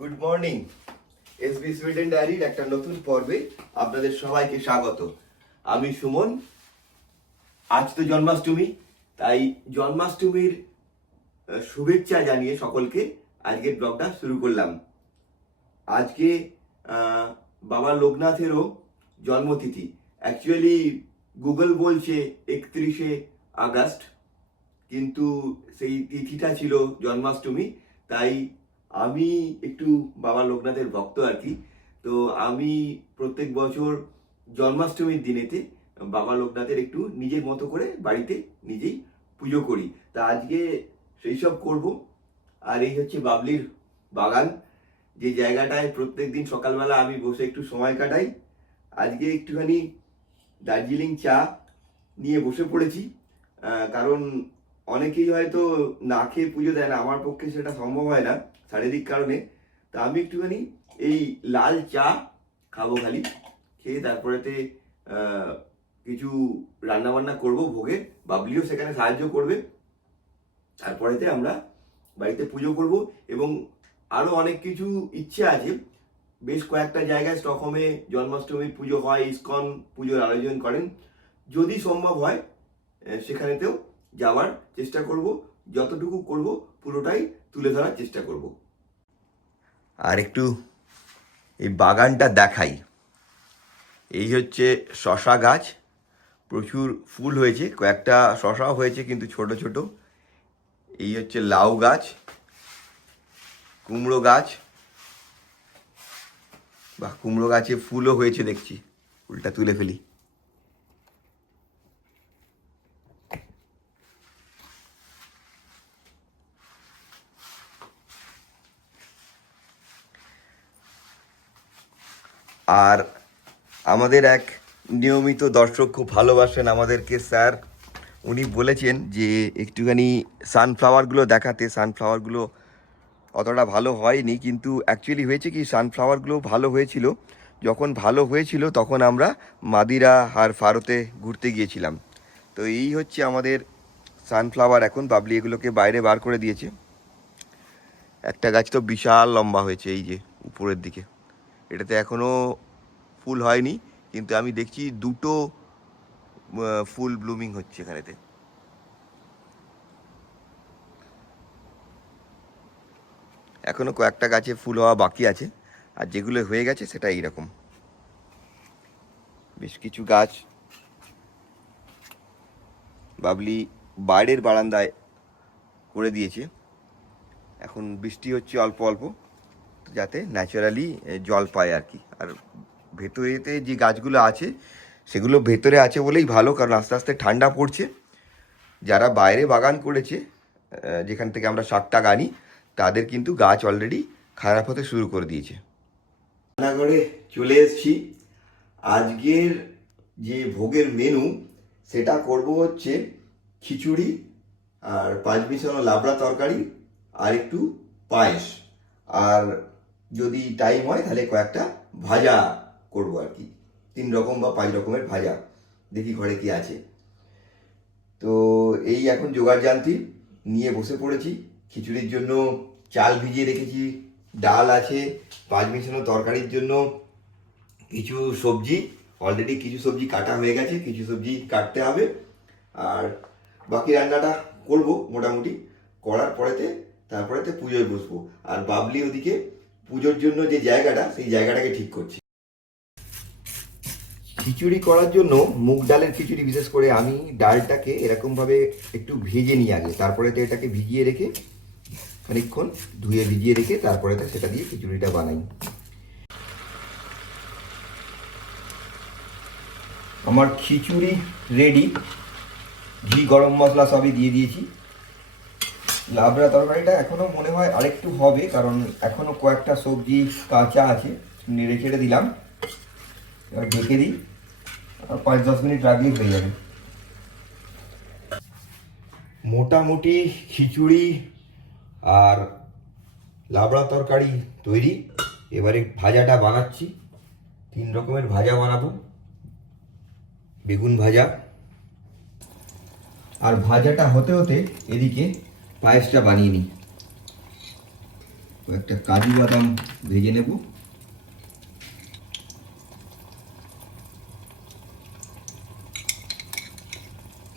Good morning. SB Sweden ডায়েরির একটা নতুন পর্বে আপনাদের সবাইকে স্বাগত। আমি সুমন। আজ তো জন্মাষ্টমী, তাই জন্মাষ্টমীর শুভেচ্ছা জানিয়ে সকলকে আজকের ব্লগটা শুরু করলাম। আজকে বাবা লোকনাথেরও জন্মতিথি। অ্যাকচুয়ালি গুগল বলছে 31শে আগস্ট, কিন্তু সেই তিথিটা ছিল জন্মাষ্টমী। তাই আমি একটু বাবা লোকনাথের ভক্ত আর কি। তো আমি প্রত্যেক বছর জন্মাষ্টমীর দিনেতে বাবা লোকনাথের একটু নিজের মতো করে বাড়িতে নিজেই পুজো করি। তা আজকে সেই সব করবো। আর এই হচ্ছে বাবলির বাগান, যে জায়গাটায় প্রত্যেক দিন সকালবেলা আমি বসে একটু সময় কাটাই। আজকে একটুখানি দার্জিলিং চা নিয়ে বসে পড়েছি, কারণ অনেকেই হয়তো না খেয়ে পুজো দেয় না, আমার পক্ষে সেটা সম্ভব হয় না শারীরিক কারণে। তা আমি একটুখানি এই লাল চা খাবো, খালি খেয়ে তারপরেতে কিছু রান্নাবান্না করবো ভোগে। বাবলিও সেখানে সাহায্য করবে। তারপরেতে আমরা বাড়িতে পুজো করব এবং আরও অনেক কিছু ইচ্ছে আছে। বেশ কয়েকটা জায়গায় স্টকহোমে জন্মাষ্টমীর পুজো হয়, ইসকন পুজোর আয়োজন করেন। যদি সম্ভব হয় সেখানেতেও যাওয়ার চেষ্টা করব। যতটুকু করব পুরোটাই তুলে ধরার চেষ্টা করব। আর একটু এই বাগানটা দেখাই। এই হচ্ছে শশা গাছ, প্রচুর ফুল হয়েছে, কয়েকটা শশাও হয়েছে কিন্তু ছোট ছোট। এই হচ্ছে লাউ গাছ, কুমড়ো গাছ, বা কুমড়ো গাছে ফুলও হয়েছে দেখছি। ফুলটা তুলে ফেলি। আর আমাদের এক নিয়মিত দর্শক খুব ভালোবাসেন আমাদেরকে, স্যার। উনি বলেছেন যে একটুখানি সানফ্লাওয়ারগুলো দেখাতে। সানফ্লাওয়ারগুলো অতটা ভালো হয়নি, কিন্তু অ্যাকচুয়ালি হয়েছে কি, সানফ্লাওয়ারগুলো ভালো হয়েছিল। যখন ভালো হয়েছিল তখন আমরা মাদিরা আর ফারোতে ঘুরতে গিয়েছিলাম। তো এই হচ্ছে আমাদের সানফ্লাওয়ার। এখন বাবলি এগুলোকে বাইরে বার করে দিয়েছে। একটা গাছ তো বিশাল লম্বা হয়েছে, এই যে উপরের দিকে। এটাতে এখনও ফুল হয়নি, কিন্তু আমি দেখছি দুটো ফুল ব্লুমিং হচ্ছে এখানেতে। এখনও কয়েকটা গাছে ফুল হওয়া বাকি আছে, আর যেগুলো হয়ে গেছে সেটা এইরকম। বেশ কিছু গাছ বাবলি বাইরের বারান্দায় করে দিয়েছে। এখন বৃষ্টি হচ্ছে অল্প অল্প, যাতে ন্যাচারালি জল পায় আর কি। আর ভেতরেতে যে গাছগুলো আছে সেগুলো ভেতরে আছে বলেই ভালো, কারণ আস্তে আস্তে ঠান্ডা পড়ছে। যারা বাইরে বাগান করেছে, যেখান থেকে আমরা শাকটা আনি, তাদের কিন্তু গাছ অলরেডি খারাপ হতে শুরু করে দিয়েছে। রান্নাঘরে চলে এসেছি। আজকের যে ভোগের মেনু সেটা করব হচ্ছে খিচুড়ি আর 5 মিশানো লাবড়া তরকারি আর একটু পায়েস। আর যদি টাইম হয় তাহলে কয়েকটা ভাজা করব আর কি, 3 রকম বা 5 রকমের ভাজা। দেখি ঘরে কি আছে। তো এই এখন জোগাড় জান্তি নিয়ে বসে পড়েছি। খিচুড়ির জন্য চাল ভিজিয়ে রেখেছি, ডাল আছে, 5 মিশানো তরকারির জন্য কিছু সবজি, অলরেডি কিছু সবজি কাটা হয়ে গেছে, কিছু সবজি কাটতে হবে। আর বাকি রান্নাটা করব মোটামুটি, করার পরেতে তারপরেতে পুজোয় বসবো। আর বাবলি ওদিকে পুজোর জন্য যে জায়গাটা, সেই জায়গাটাকে ঠিক করছি। খিচুড়ি করার জন্য মুগ ডালের খিচুড়ি, বিশেষ করে আমি ডালটাকে এরকমভাবে একটু ভেজে নিই আগে, তারপরে তো এটাকে ভিজিয়ে রেখে খানিকক্ষণ ধুয়ে ভিজিয়ে রেখে তারপরে তো সেটা দিয়ে খিচুড়িটা বানাই। আমার খিচুড়ি রেডি, ঘি গরম মশলা সবই দিয়ে দিয়েছি। লাবড়া তরকারিটা এখনও মনে হয় আরেকটু হবে, কারণ এখনও কয়েকটা সবজি কাঁচা আছে, নেড়ে ছেড়ে দিলাম। এবার ঢেকে দিই, 5-10 মিনিট রাখলেই হয়ে যাবে। মোটামুটি খিচুড়ি আর লাবড়া তরকারি তৈরি। এবারে ভাজাটা বানাচ্ছি। 3 রকমের ভাজা বানাবো। বেগুন ভাজা, আর ভাজাটা হতে হতে এদিকে পায়েসটা বানিয়ে নিই। একটা কাজু বাদাম ভেজে নেব।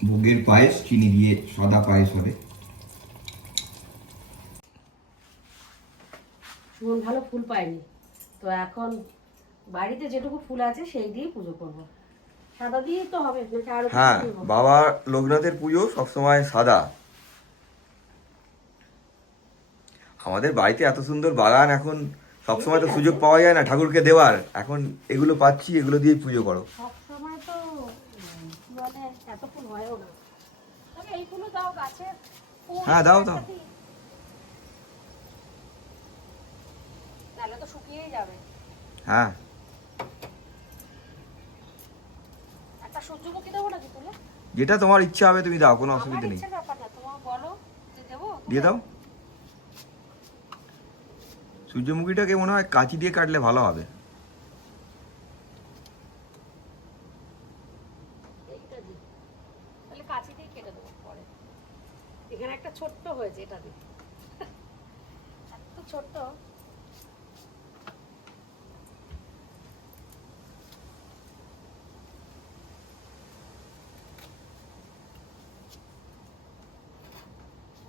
ভোগের পায়েস, চিনি দিয়ে সাদা পায়েস হবে। সুমন ভালো ফুল পাইনি, তো এখন বাড়িতে যেটুকু ফুল আছে সেই দিয়েই পুজো করব। সাদা দিয়েই তো হবে নাকি আরো কিছু হ্যাঁ, দেবো? বাবা লোকনাথের পুজো সবসময় সাদা। আমাদের বাড়িতে এত সুন্দর বাগান, এখন সবসময় তো সুযোগ পাওয়া যায় না ঠাকুরকে দেওয়ার, এখন এগুলো পাচ্ছি, এগুলো দিয়ে পুজো করো। সবসময় তো মানে এত ফুল হয়ও না, তবে এই ফুলও দাও গাছে। হ্যাঁ, দাও দাও। তাহলে তো শুকিয়েই যাবে। হ্যাঁ, একটা সূর্যমুখী দেবো নাকি তুলে? যেটা তোমার ইচ্ছা হবে তুমি দাও, কোনো অসুবিধা নেই। ইচ্ছার ব্যাপার না, তোমার বলো যে দেবো। দিয়ে দাও। সূর্যমুখীটাকে মনে হয় কাঁচি দিয়ে কাটলে ভালো হবে। এইটা দিই, তাহলে কাঁচি দিয়ে কেটে দেবো পরে। এখানে একটা ছোট্ট হয়েছে, এটা দিই। এত ছোট্ট।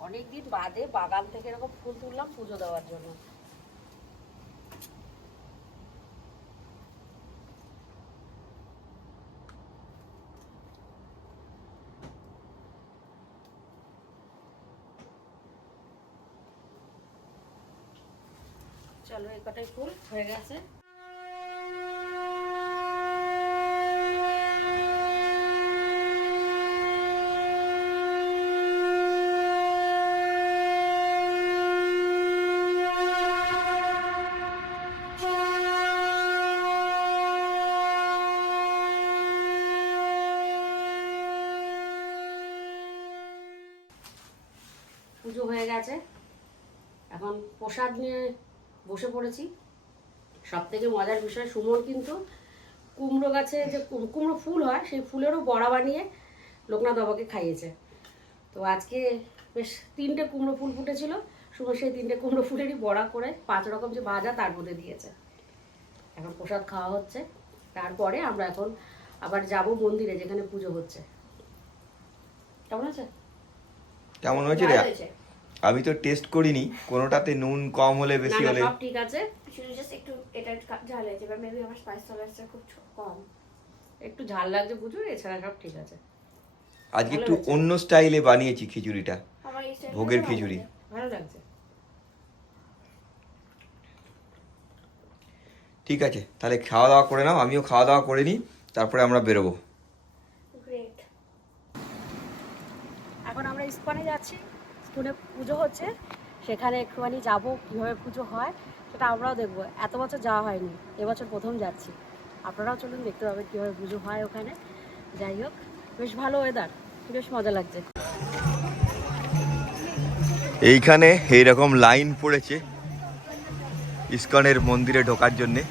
অনেকদিন বাদে বাগান থেকে এরকম ফুল তুললাম পুজো দেওয়ার জন্য। চলো, এই কটাই ফুল হয়ে গেছে। পুজো হয়ে গেছে, এখন প্রসাদ নিয়ে বসে পড়েছি। সব থেকে মজার বিষয়, সুমন কিন্তু কুমড়ো গাছে যে কুমড়ো ফুল হয় সেই ফুলেরও বড়া বানিয়ে লোকনাথ বাবাকে খাইয়েছে। তো আজকে বেশ 3টে কুমড়ো ফুল ফুটেছিল, সুমন সেই 3টে কুমড়ো ফুলেরই বড়া করে 5 রকম যে ভাজা তার মধ্যে দিয়েছে। এখন প্রসাদ খাওয়া হচ্ছে, তারপরে আমরা এখন আবার যাব মন্দিরে যেখানে পুজো হচ্ছে। কেমন আছে? কেমন হয়েছে রে? আমি তো টেস্ট করিনি, কোনোটাতে নুন কম হলে বেশি হলে। সব ঠিক আছে, শুধু জাস্ট একটু এটা ঝাল হয়েছে, বা মেবি আমার স্পাইস টলারেন্সটা খুব কম। একটু ঝাল লাগছে পুজো, এছাড়া সব ঠিক আছে। আজকে একটু অন্য স্টাইলে বানিয়েছি খিচুড়িটা, আমার এই স্টাইলটা ভোগের ভালো খিচুড়ি। লাগে। ভালো লাগছে। ঠিক আছে, তাহলে খাওয়া দাওয়া করে নাও, আমিও খাওয়া দাওয়া করে নিই, তারপরে আমরা বেরোবো। গ্রেট। এখন আমরা ইস্কনে যাচ্ছি, স্কুলে পুজো হচ্ছে, সেখানে একটুখানি যাবো, কীভাবে পুজো হয় সেটা আমরাও দেখবো। এত বছর যাওয়া হয়নি, এবছর প্রথম যাচ্ছি। আপনারাও চলুন, দেখতে পাবেন কীভাবে পুজো হয় ওখানে। যাই হোক, বেশ ভালো ওয়েদার, বেশ মজা লাগছে। এইখানে এইরকম লাইন পড়েছে ইস্কনের মন্দিরে ঢোকার জন্যে।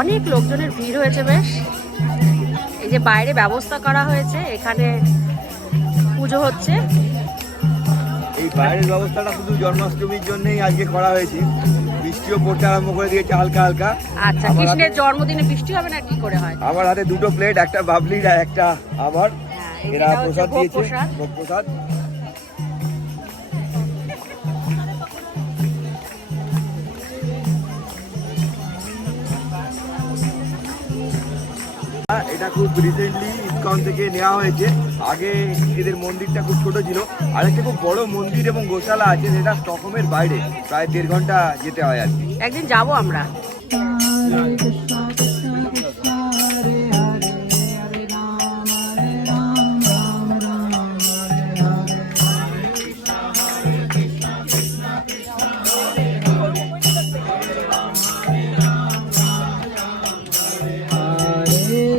অনেক লোকজনের ভিড় হয়েছে বেশ। এই যে বাইরে ব্যবস্থা করা হয়েছে, এখানে পুজো হচ্ছে। এই বাইরের ব্যবস্থাটা শুধু জন্মাষ্টমীর জন্যই আজকে করা হয়েছে। বৃষ্টিও পড়তে আরম্ভ করে দিয়েছে হালকা হালকা। আচ্ছা, কৃষ্ণের জন্মদিনে বৃষ্টি হবে না কি করে হয়? আমার হাতে 2টো প্লেট, একটা বাবলির আর একটা আমার। এরা এটা হচ্ছে প্রসাদ ভোগ দিয়েছে, প্রসাদ। ভোগ প্রসাদ। এটা খুব রিসেন্টলি ইসকন থেকে নেওয়া হয়েছে। আগে এদের মন্দিরটা খুব ছোট ছিল, আর একটা খুব বড় মন্দির এবং গোশালা আছে, যেটা স্টকহোমের বাইরে, প্রায় 1.5 ঘন্টা যেতে হয় আর কি। একদিন যাবো আমরা।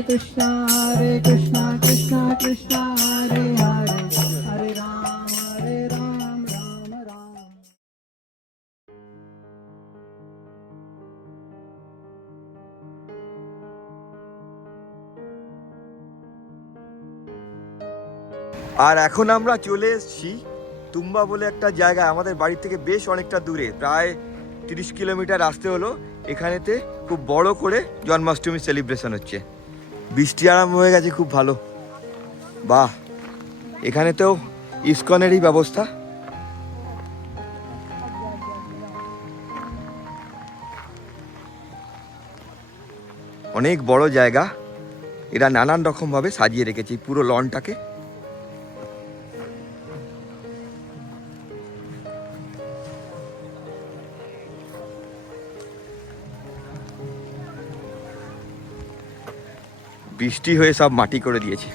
Krishna Krishna Krishna Hare Hare Hare Ram Ram Ram আর এখন আমরা চলে এসেছি তুম্বা বলে একটা জায়গা, আমাদের বাড়ি থেকে বেশ অনেকটা দূরে, প্রায় 30 কিলোমিটার আসতে হলো। এখানেতে খুব বড় করে জন্মাষ্টমী সেলিব্রেশন হচ্ছে। বৃষ্টি আরম্ভ হয়ে গেছে, খুব ভালো। বাহ, এখানেতেও ইসকনেরই ব্যবস্থা। অনেক বড় জায়গা, এরা নানান রকমভাবে সাজিয়ে রেখেছে পুরো লনটাকে। বৃষ্টি হয়ে সব মাটি করে দিয়েছে।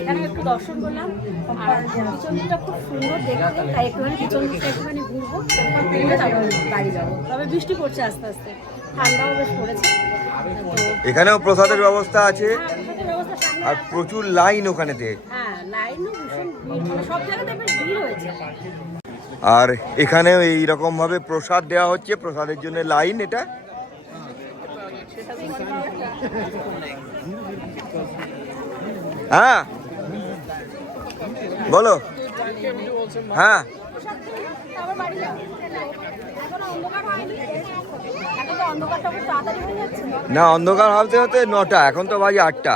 এখানে একটু দর্শন করলাম, আর পিছন দিকটা খুব সুন্দর দেখতে, তাই একটুখানি পিছন দিকটা একটুখানি ঘুরবো, ঘুরে তারপর বাড়ি যাবো। তবে বৃষ্টি পড়ছে আস্তে আস্তে, ঠান্ডাও বেশ পড়েছে। এখানেও প্রসাদের ব্যবস্থা আছে, হ্যাঁ, প্রসাদের ব্যবস্থা সামনে আর আছে। প্রচুর লাইন ওখানেতে। হ্যাঁ, লাইনও ভীষণ ভিড়, মানে সব জায়গাতে বেশ ভিড় হয়েছে। আর এখানেও এইরকম ভাবে প্রসাদ দেওয়া হচ্ছে, প্রসাদের জন্য লাইন। এটা হ্যাঁ বলো। হ্যাঁ, তারপর বাড়ি যাবো। এখনো অন্ধকার হয়নি, এখন তো অন্ধকারটা খুব তাড়াতাড়ি হয়ে যাচ্ছে। না, অন্ধকার হতে হতে 9টা, এখন তো বাজে 8টা।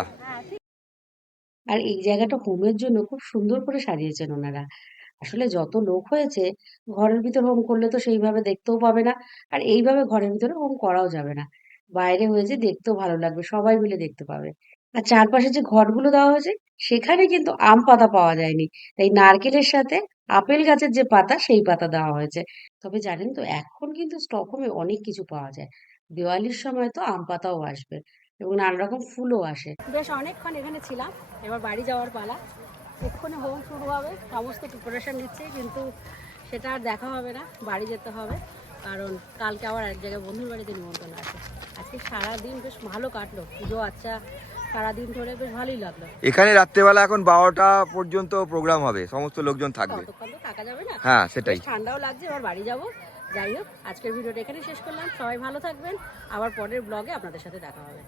আর এই জায়গাটা হোমের জন্য খুব সুন্দর করে সাজিয়েছেন ওনারা। আসলে যত লোক হয়েছে, ঘরের ভিতর হোম করলে তো সেইভাবে দেখতেও পাবে না, আর এইভাবে ঘরের ভিতরে হোম করাও যাবে না। বাইরে হয়েছে, দেখতেও ভালো লাগবে, সবাই মিলে দেখতে পাবে। আর চারপাশে যে ঘরগুলো দেওয়া হয়েছে, সেখানে কিন্তু আম পাতা পাওয়া যায়নি, তাই নারকেলের সাথে আপেল গাছের যে পাতা, সেই পাতা দেওয়া হয়েছে। তবে জানেন তো, এখন কিন্তু স্টকহোমে অনেক কিছু পাওয়া যায়। দিওয়ালির সময় তো আম পাতাও আসবে, এবং নানা রকম ফুলও আসে। বেশ অনেকক্ষণ এখানে ছিলাম, এবার বাড়ি যাওয়ার পালা। এক্ষুনি হোম শুরু হবে, সমস্ত প্রিপারেশন নিচ্ছে, কিন্তু সেটা আর দেখা হবে না, বাড়ি যেতে হবে। কারণ কালকে আবার এক জায়গায় বন্ধুর বাড়িতে নিমন্ত্রণ আছে। আজকে সারাদিন বেশ ভালো কাটলো, পুজো আচ্ছা সারাদিন ধরে বেশ ভালোই লাগলো। এখানে রাত্রেবেলা এখন 12টা পর্যন্ত প্রোগ্রাম হবে, সমস্ত লোকজন থাকবে। ততক্ষণ তো থাকা যাবে না। হ্যাঁ, সেটাই। বেশ ঠান্ডাও লাগছে, এবার বাড়ি যাব। যাই হোক, আজকের ভিডিওটা এখানে শেষ করলাম। সবাই ভালো থাকবেন, আবার পরের ব্লগে আপনাদের সাথে দেখা হবে।